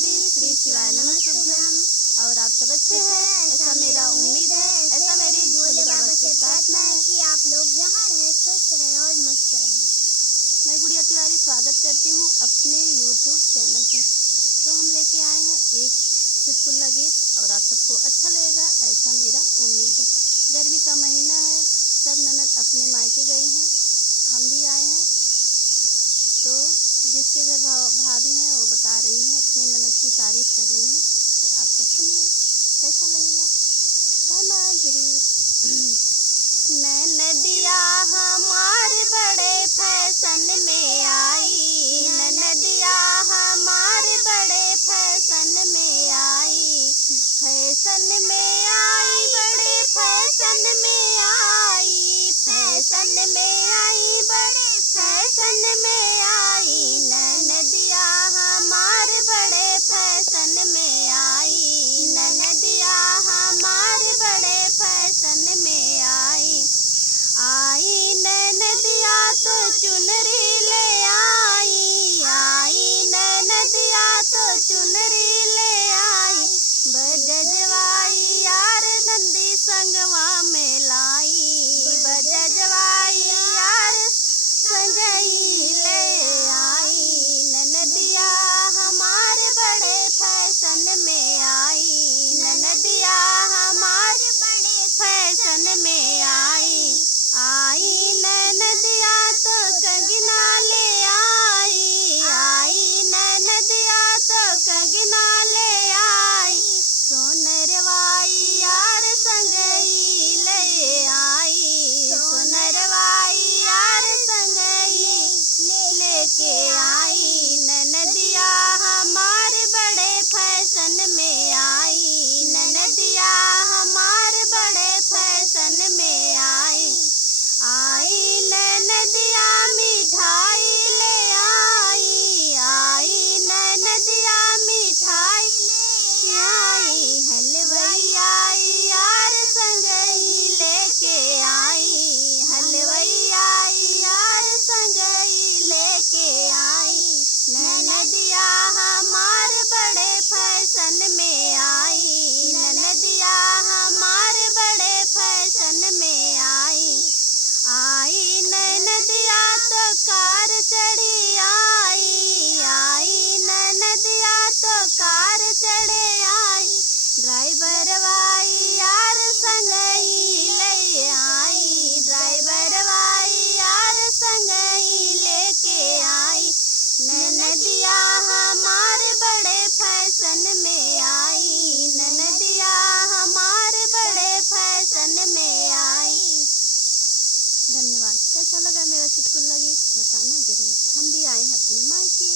आदि श्री शिवाय नमस्तुभ्यम। और आप सब अच्छे हैं ऐसा मेरा उम्मीद है, ऐसा मेरी भोले बाबा से प्रार्थना है कि आप लोग जहाँ रहे स्वस्थ रहे और मस्त रहें। मैं गुड़िया तिवारी स्वागत करती हूँ अपने YouTube चैनल पर। तो हम लेके आए हैं एक चुटकुला गीत और आप सबको अच्छा लगेगा ऐसा मेरा उम्मीद है। गर्मी का महीना है, सब ननद अपने मायके गई हैं, हम भी आए हैं। तो जिसके घर भाभी हैं वो बता रही हैं, अपने ननद की तारीफ कर रही हैं। तो आप सब सुनिए, कैसा लगेगा बताना जरूर। ननदिया हमार बड़े फैशन में आई, ननदिया हमार बड़े फैशन में आई, फैशन में आई, बड़े फैशन में आई, फैशन में आई, बड़े फैशन में आई, ननदिया हमार बड़े फैशन में आई, ननदिया हमार बड़े फैशन में आई। आई ननदिया तो चुनरी ले आई, आई ननदिया तो चुनरी ले आई, बजजवाई यार नंदी संगवा में लाई, बजजवाई यार संजई ले आई, ननदिया हमारे बड़े फैशन में आई, ननदिया हमारे बड़े फैशन में आई। आई ननदिया तो कंगना ले आई, आई ननदिया तो कंगना ले आई, सोनरवाई यार संगई ले आई, सोनरवाई यार संगई लेके आई, ननदिया हमारे बड़े फैशन में आई, ननदिया हमारे बड़े फैशन में आई। आई ननदिया मिठाई ले आई, आई ननदिया मिठाई ले आई, हलवैया यार संगई लेके आई, हलवैया यार संगई लेके आई, ननदिया हमारे बड़े फैशन में आई, ननदिया हमारे बड़े फैशन में आई। आई ननदिया तो कार चढ़ी आई, आई ननदिया तो कार चढ़े आई, ड्राइवर वाई यार संगई ले आई, ड्राइवर वाई यार संगई लेके आई, ननदिया हमारे बड़े फैशन में आई, ननदिया हमारे बड़े फैशन में आई। धन्यवाद। कैसा लगा मेरा चुटकुला गीत बताना जरूर। हम भी आए हैं अपने मायके।